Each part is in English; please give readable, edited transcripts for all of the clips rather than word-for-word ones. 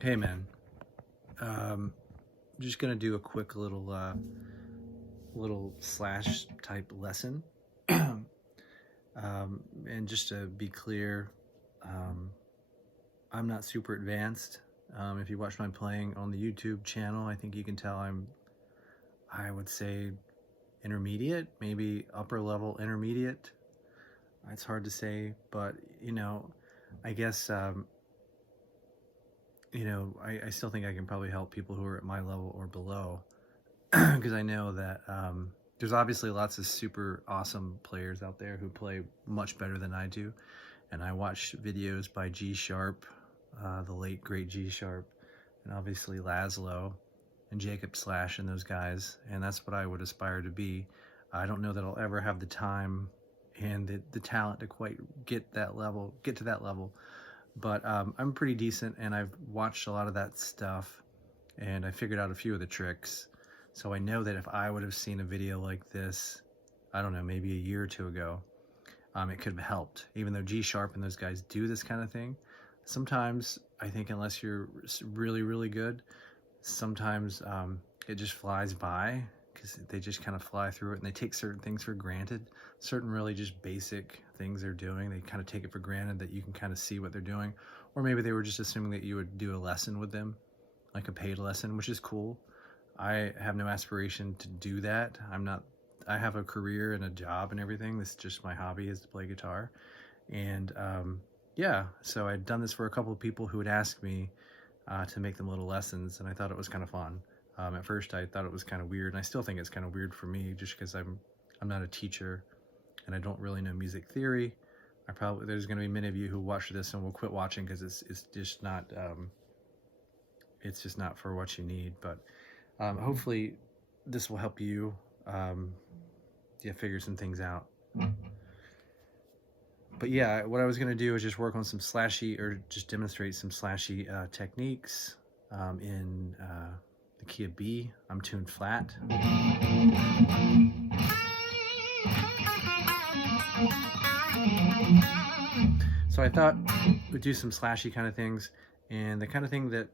Hey man, just gonna do a quick little slash type lesson. And just to be clear, um, I'm not super advanced. If you watch my playing on the YouTube channel, I think you can tell I would say intermediate, maybe upper level intermediate. It's hard to say, but I guess I still think I can probably help people who are at my level or below. Because I know that there's obviously lots of super awesome players out there who play much better than I do. And I watch videos by gsharp, the late great gsharp, and obviously Laszlo and Jakob-slash and those guys. And that's what I would aspire to be. I don't know that I'll ever have the time and the talent to quite get to that level. But I'm pretty decent, and I've watched a lot of that stuff, and I figured out a few of the tricks. So I know that if I would have seen a video like this, I don't know, maybe a year or two ago, it could have helped. Even though gsharp and those guys do this kind of thing, sometimes I think unless you're really, really good, sometimes it just flies by because they just kind of fly through it and they take certain things for granted. Certain really just basic things they're doing, they kind of take it for granted that you can kind of see what they're doing. Or maybe they were just assuming that you would do a lesson with them, like a paid lesson, which is cool. I have no aspiration to do that. I have a career and a job and everything. This is just my hobby, is to play guitar. And yeah, so I'd done this for a couple of people who would ask me to make them little lessons, and I thought it was kind of fun. At first I thought it was kind of weird, and I still think it's kind of weird for me just because I'm not a teacher and I don't really know music theory. There's going to be many of you who watch this and will quit watching because it's just not for what you need. But hopefully this will help you figure some things out. But yeah, what I was going to do is just work on some slashy, or just demonstrate some slashy techniques in the key of B. I'm tuned flat. So I thought we'd do some slashy kind of things, and the kind of thing that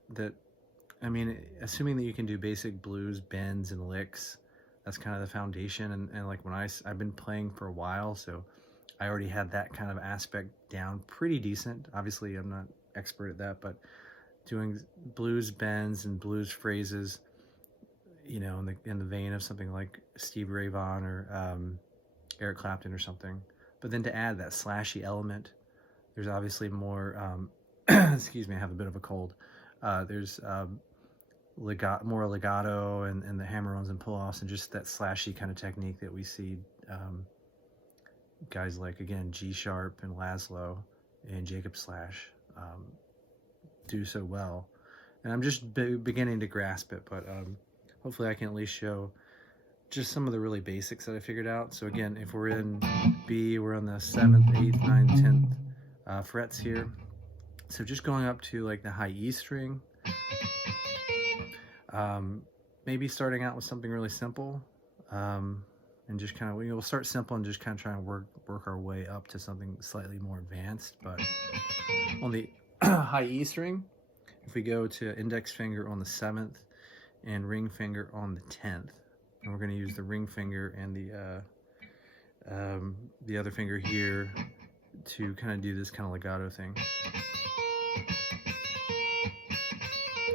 I mean, assuming that you can do basic blues, bends, and licks, that's kind of the foundation. And like when I've been playing for a while, so I already had that kind of aspect down pretty decent. Obviously, I'm not expert at that, but doing blues bends and blues phrases, in the vein of something like Stevie Ray Vaughan or Eric Clapton or something. But then to add that slashy element, there's obviously more. Excuse me, I have a bit of a cold. There's more legato and the hammer-ons and pull-offs, and just that slashy kind of technique that we see guys like, again, gsharp and Laszlo and Jakob-slash do so well. And I'm just beginning to grasp it, but hopefully I can at least show just some of the really basics that I figured out. So again, if we're in B, we're on the 7th, 8th, 9th, 10th frets here. So just going up to like the high E string, maybe starting out with something really simple, and just kind of, we'll start simple and just kind of try and work our way up to something slightly more advanced. But on the high E string, if we go to index finger on the 7th and ring finger on the 10th, and we're going to use the ring finger and the other finger here to kind of do this kind of legato thing.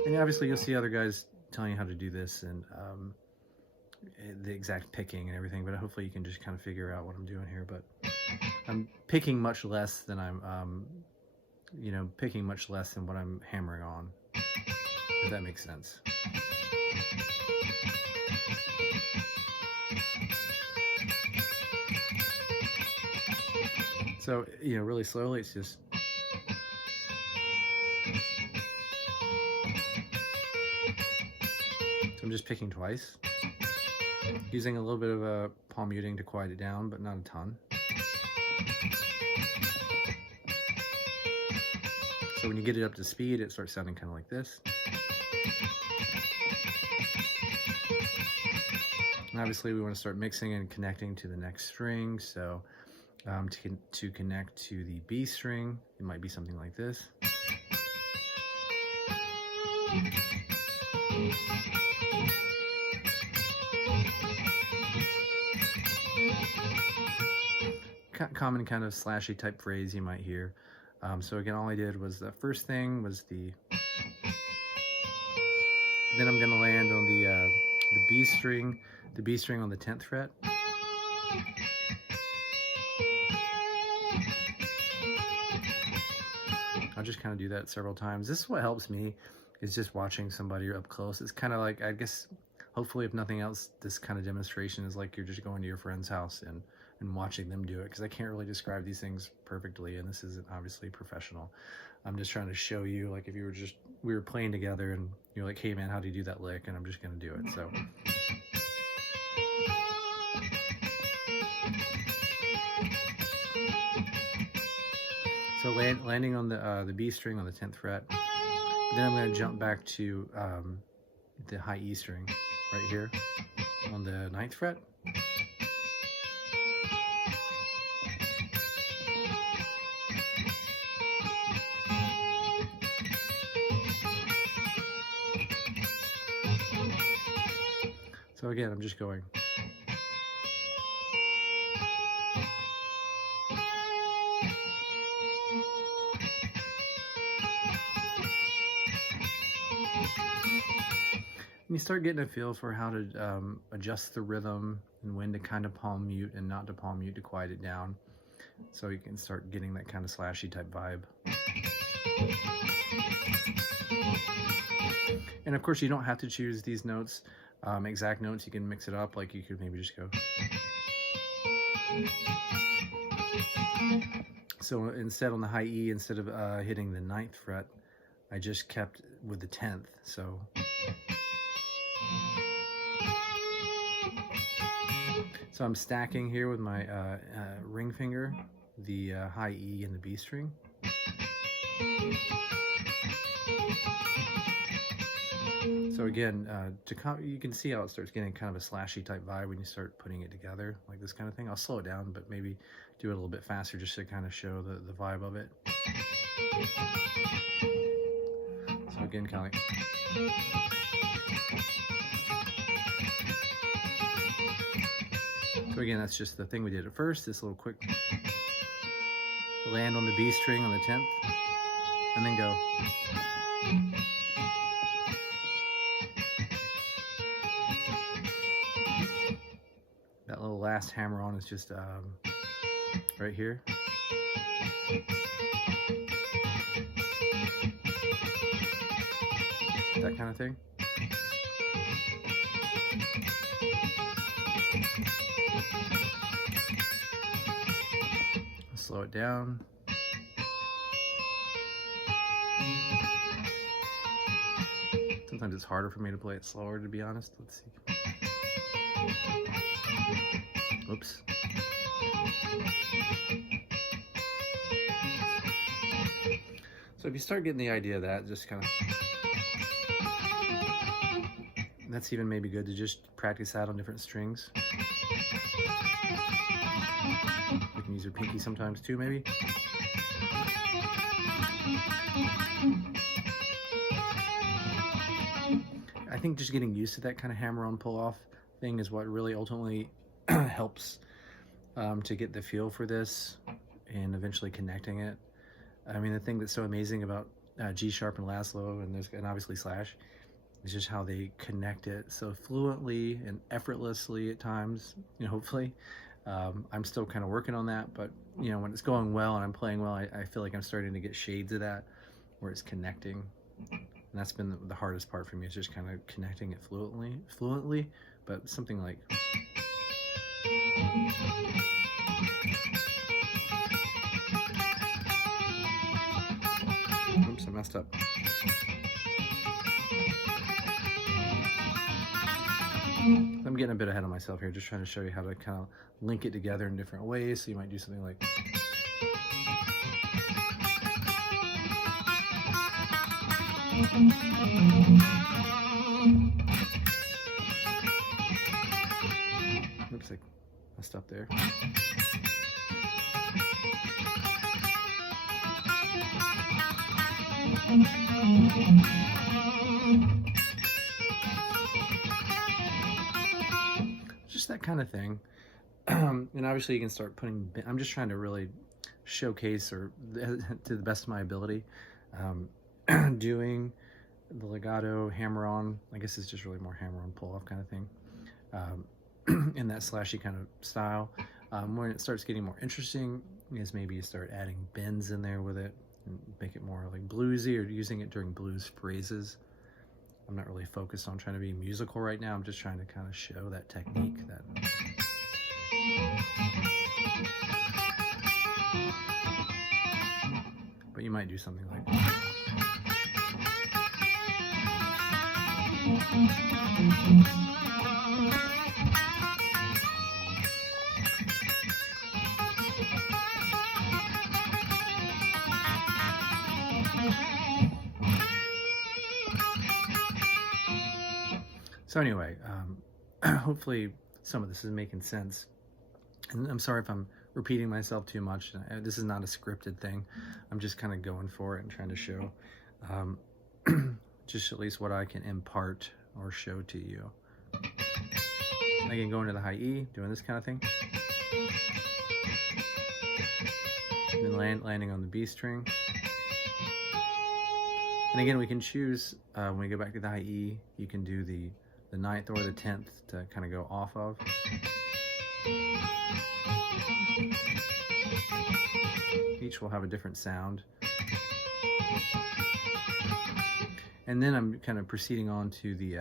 And obviously you'll see other guys telling you how to do this and the exact picking and everything, but hopefully you can just kind of figure out what I'm doing here. But I'm picking much less than I'm picking much less than what I'm hammering on, if that makes sense. So, really slowly, it's just... So I'm just picking twice, using a little bit of a palm muting to quiet it down, but not a ton. So when you get it up to speed, it starts sounding kind of like this. And obviously we want to start mixing and connecting to the next string. So to connect to the B string, it might be something like this. Common kind of slashy type phrase you might hear. So again, all I did was the first thing was the, then I'm going to land on the B string on the 10th fret. I'll just kind of do that several times. This is what helps me, is just watching somebody up close. It's kind of like, I guess, hopefully if nothing else, this kind of demonstration is like you're just going to your friend's house and watching them do it, because I can't really describe these things perfectly, and this isn't obviously professional. I'm just trying to show you, like if you were just, we were playing together and you're like, hey man, how do you do that lick? And I'm just going to do it. So landing on the B string on the 10th fret, then I'm going to jump back to the high E string right here on the 9th fret. So again, I'm just going. And you start getting a feel for how to adjust the rhythm and when to kind of palm mute and not to palm mute to quiet it down. So you can start getting that kind of slashy type vibe. And of course, you don't have to choose these notes, exact notes. You can mix it up. Like you could maybe just go. So instead on the high E, instead of hitting the 9th fret, I just kept with the 10th. So I'm stacking here with my ring finger, the high E and the B string. So again, you can see how it starts getting kind of a slashy type vibe when you start putting it together, like this kind of thing. I'll slow it down, but maybe do it a little bit faster just to kind of show the vibe of it. So again, kind of like... So again, that's just the thing we did at first, this little quick land on the B string on the 10th, and then go. That little last hammer on is just right here. That kind of thing. Slow it down. Sometimes it's harder for me to play it slower, to be honest. Let's see. Oops. So if you start getting the idea of that, just kind of... That's even maybe good to just practice that on different strings. You can use your pinky sometimes too, maybe. I think just getting used to that kind of hammer-on pull-off thing is what really ultimately helps to get the feel for this and eventually connecting it. I mean, the thing that's so amazing about G-sharp and laszlo and obviously slash is just how they connect it so fluently and effortlessly at times, you know, hopefully. I'm still kind of working on that, but you know, when it's going well and I'm playing well, I feel like I'm starting to get shades of that where it's connecting. And that's been the hardest part for me, is just kind of connecting it fluently, but something like... Oops, I messed up. I'm getting a bit ahead of myself here, just trying to show you how to kind of link it together in different ways. So you might do something like... Oops, I messed up there. Just that kind of thing. And obviously you can start putting, I'm just trying to really showcase, or to the best of my ability, doing the legato hammer-on. I guess it's just really more hammer-on pull-off kind of thing, in that slashy kind of style. When it starts getting more interesting is maybe you start adding bends in there with it and make it more like bluesy, or using it during blues phrases. I'm not really focused on trying to be musical right now. I'm just trying to kind of show that technique, that but you might do something like so anyway, hopefully some of this is making sense. And I'm sorry if I'm repeating myself too much. This is not a scripted thing. I'm just kind of going for it and trying to show just at least what I can impart or show to you. I can go into the high E, doing this kind of thing. And then landing on the B string. And again, we can choose, when we go back to the high E, you can do the 9th or the 10th to kind of go off of. Each will have a different sound. And then I'm kind of proceeding on to the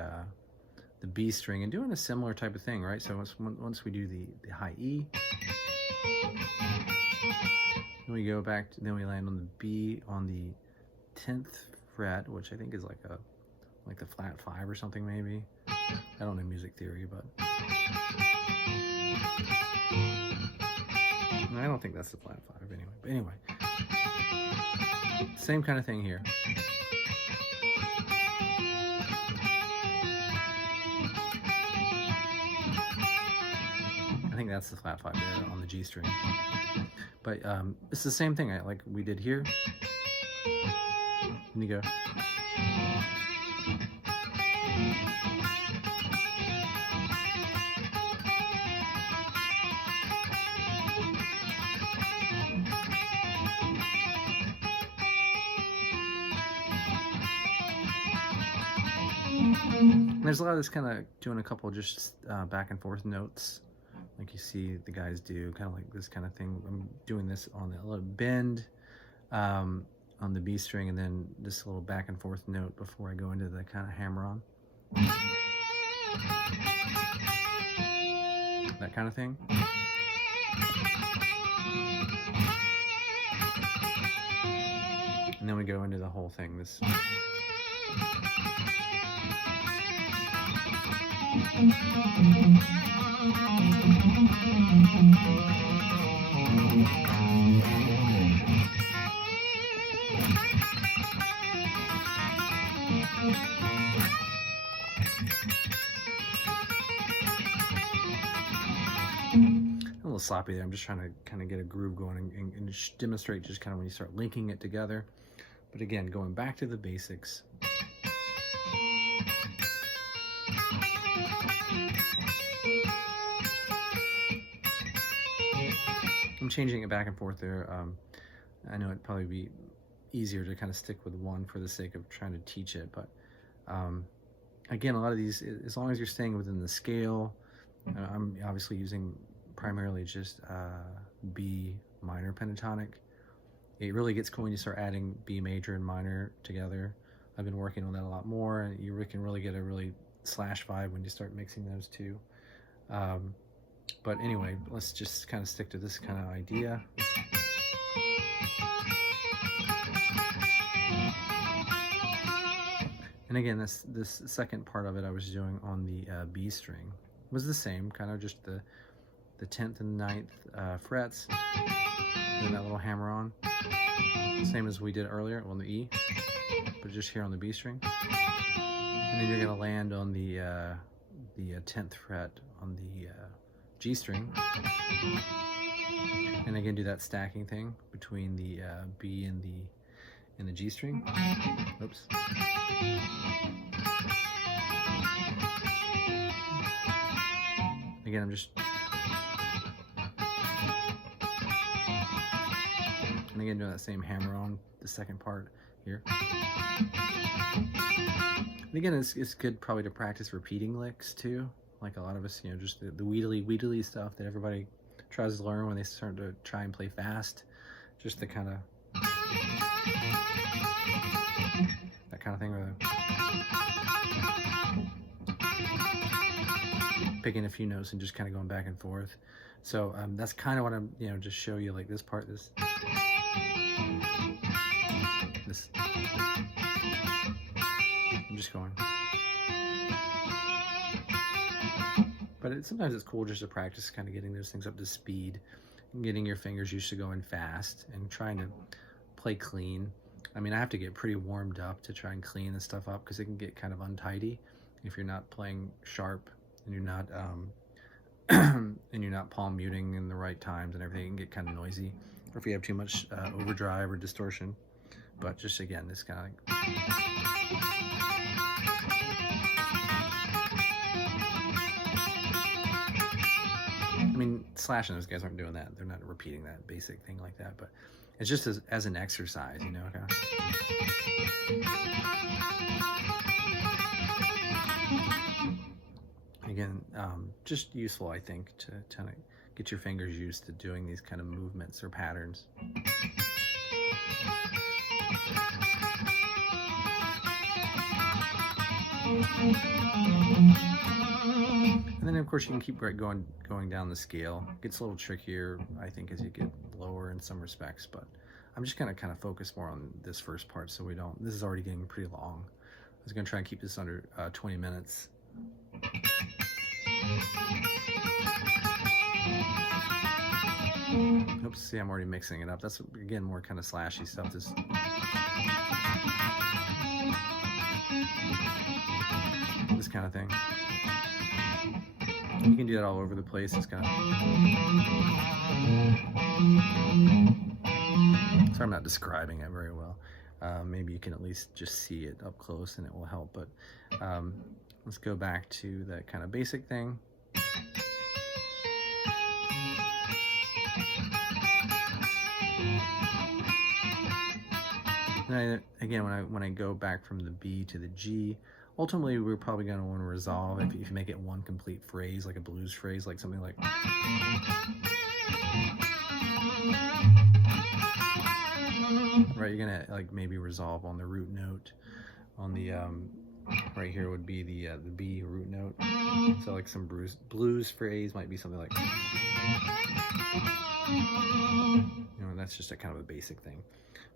B string and doing a similar type of thing, right? So once we do the high E, then we go back to, then we land on the B on the 10th fret, which I think is like the flat 5 or something maybe. I don't know music theory, but I don't think that's the flat 5 anyway. But anyway, same kind of thing here. I think that's the flat 5 there on the G string. But it's the same thing like we did here. And you go. There's a lot of this kind of doing a couple just back and forth notes, like you see the guys do, kind of like this kind of thing. I'm doing this on a little bend on the B string, and then this little back and forth note before I go into the kind of hammer-on. That kind of thing. And then we go into the whole thing. This. A little sloppy there. I'm just trying to kind of get a groove going and demonstrate just kind of when you start linking it together. But again, going back to the basics. I'm changing it back and forth there. I know it'd probably be easier to kind of stick with one for the sake of trying to teach it, but again, a lot of these, as long as you're staying within the scale, I'm obviously using primarily just B minor pentatonic. It really gets cool when you start adding B major and minor together. I've been working on that a lot more, and you can really get a really slash vibe when you start mixing those two. But anyway, let's just kind of stick to this kind of idea. And again, this second part of it I was doing on the B string was the same, kind of just the 10th and 9th frets, and that little hammer on, same as we did earlier on the E, but just here on the B string. And then you're going to land on the 10th fret on the G string, and again do that stacking thing between the B and in the G string. Oops. Again, I'm just, and again doing that same hammer on the second part here. And again, it's good probably to practice repeating licks too. Like a lot of us, you know, just the wheedly stuff that everybody tries to learn when they start to try and play fast. Just the kind of, that kind of thing, where picking a few notes and just kind of going back and forth. So that's kind of what I'm, you know, just show you, like this part, this. I'm just going. But sometimes it's cool just to practice kind of getting those things up to speed and getting your fingers used to going fast and trying to play clean. I mean, I have to get pretty warmed up to try and clean this stuff up because it can get kind of untidy if you're not playing sharp and you're not and you're not palm muting in the right times and everything. It can get kind of noisy, or if you have too much overdrive or distortion. But just again, this kind of like, I mean, Slash and those guys aren't doing that. They're not repeating that basic thing like that, but it's just as an exercise, you know, kind of. Again, just useful, I think, to kind of get your fingers used to doing these kind of movements or patterns. And then of course you can keep going down the scale. It gets a little trickier, I think, as you get lower in some respects, but I'm just gonna kind of focus more on this first part so we don't, this is already getting pretty long. I was gonna try and keep this under 20 minutes. Oops, see, I'm already mixing it up. That's, again, more kind of slashy stuff. This kind of thing. You can do that all over the place. It's kind of, sorry, I'm not describing it very well. Maybe you can at least just see it up close and it will help. But let's go back to that kind of basic thing. And again, when I go back from the B to the G, ultimately we're probably going to want to resolve if you make it one complete phrase, like a blues phrase, like something like. Right, you're gonna like maybe resolve on the root note, on the right here would be the B root note. So like some blues phrase might be something like. You know, that's just a kind of a basic thing,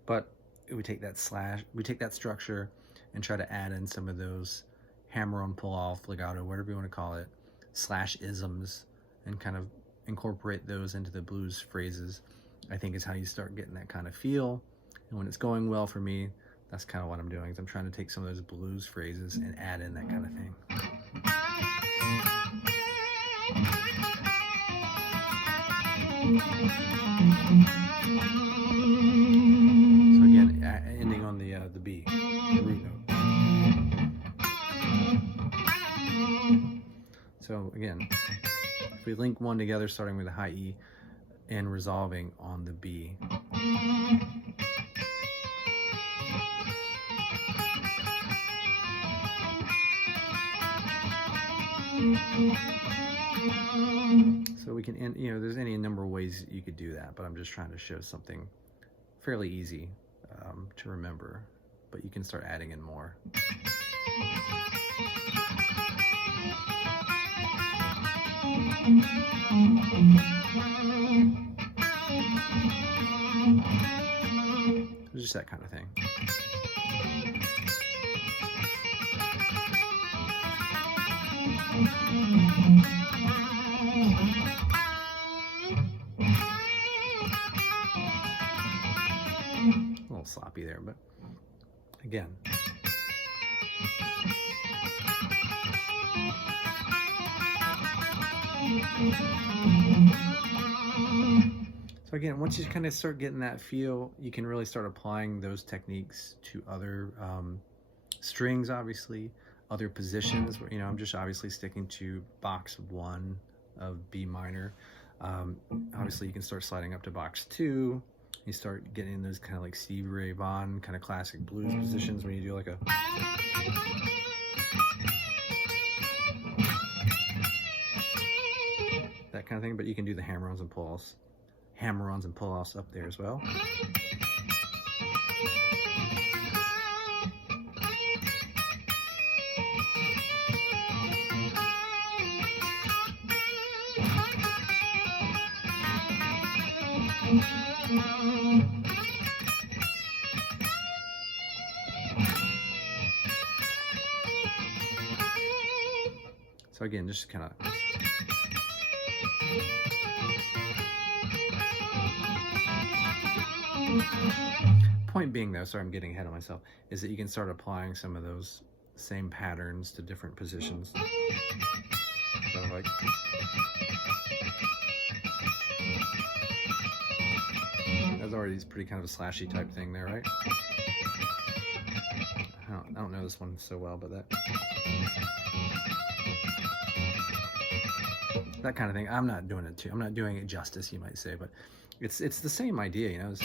but we take that structure and try to add in some of those hammer-on, pull-off, legato, whatever you want to call it, slash isms, and kind of incorporate those into the blues phrases. I think is how you start getting that kind of feel. And when it's going well for me, that's kind of what I'm doing. Is I'm trying to take some of those blues phrases and add in that kind of thing. So again, ending on the B, the root note. So again, if we link one together, starting with a high E and resolving on the B. So we can, you know, there's any number of ways you could do that, but I'm just trying to show something fairly easy to remember, but you can start adding in more. Just that kind of thing. A little sloppy there, but again. So So again, once you kind of start getting that feel, you can really start applying those techniques to other strings, obviously, other positions. You know, I'm just obviously sticking to box 1 of B minor. Obviously, you can start sliding up to box 2. You start getting in those kind of like Stevie Ray Vaughan kind of classic blues positions when you do like a that kind of thing. But you can do the hammer-ons and pull-offs up there as well. So again, just kind of point being though, sorry I'm getting ahead of myself, is that you can start applying some of those same patterns to different positions. So like that's already pretty kind of a slashy type thing there, right? I don't know this one so well, but that kind of thing. I'm not doing it justice, you might say, but it's the same idea, you know.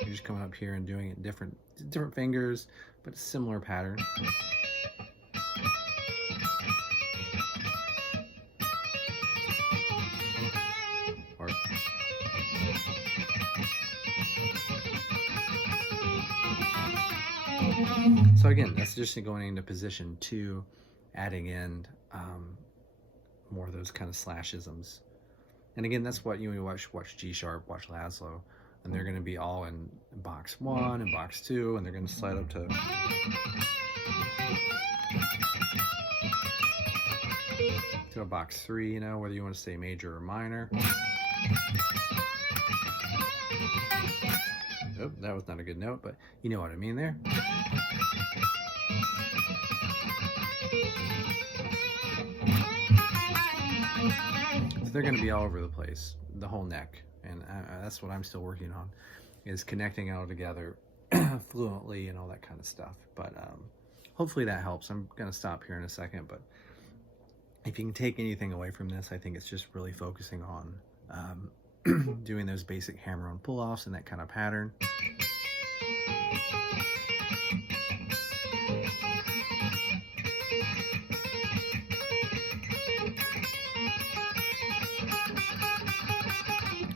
You're just coming up here and doing it different fingers, but a similar pattern. So again, that's just going into position 2, adding in more of those kind of slashisms. And again, that's what you watch G-sharp, watch Laszlo, and they're going to be all in box 1 and box 2, and they're going to slide up to a box 3, you know, whether you want to say major or minor. Oh, that was not a good note, but you know what I mean there. So they're going to be all over the place, the whole neck, and that's what I'm still working on, is connecting it all together fluently and all that kind of stuff. But hopefully that helps. I'm going to stop here in a second, but if you can take anything away from this, I think it's just really focusing on doing those basic hammer-on pull-offs and that kind of pattern.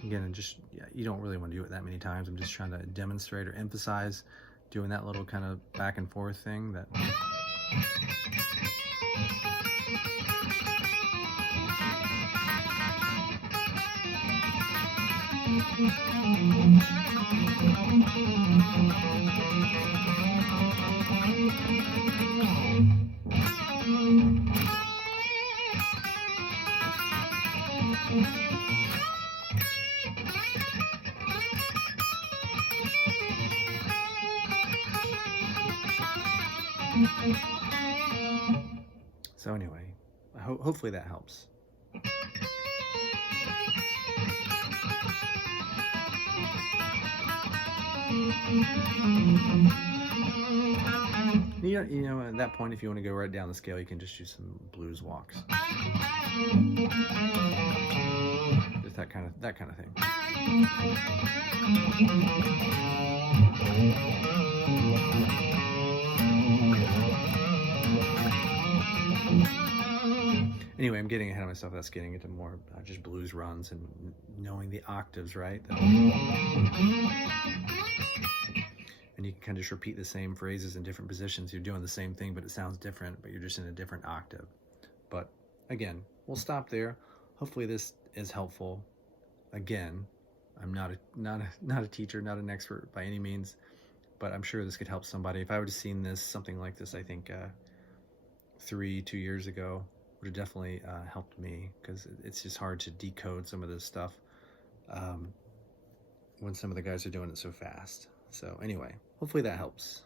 Again, and just, yeah, you don't really want to do it that many times. I'm just trying to demonstrate or emphasize doing that little kind of back and forth thing that So anyway, hopefully that helps. You know, at that point, if you want to go right down the scale, you can just do some blues walks. Just that kind of thing. Anyway, I'm getting ahead of myself. That's getting into more just blues runs and knowing the octaves, right? And you can kind of just repeat the same phrases in different positions. You're doing the same thing, but it sounds different, but you're just in a different octave. But again, we'll stop there. Hopefully this is helpful. Again, I'm not a teacher, not an expert by any means, but I'm sure this could help somebody. If I would have seen something like this, I think 2 years ago, would have definitely helped me, because it's just hard to decode some of this stuff when some of the guys are doing it so fast. So anyway, hopefully that helps.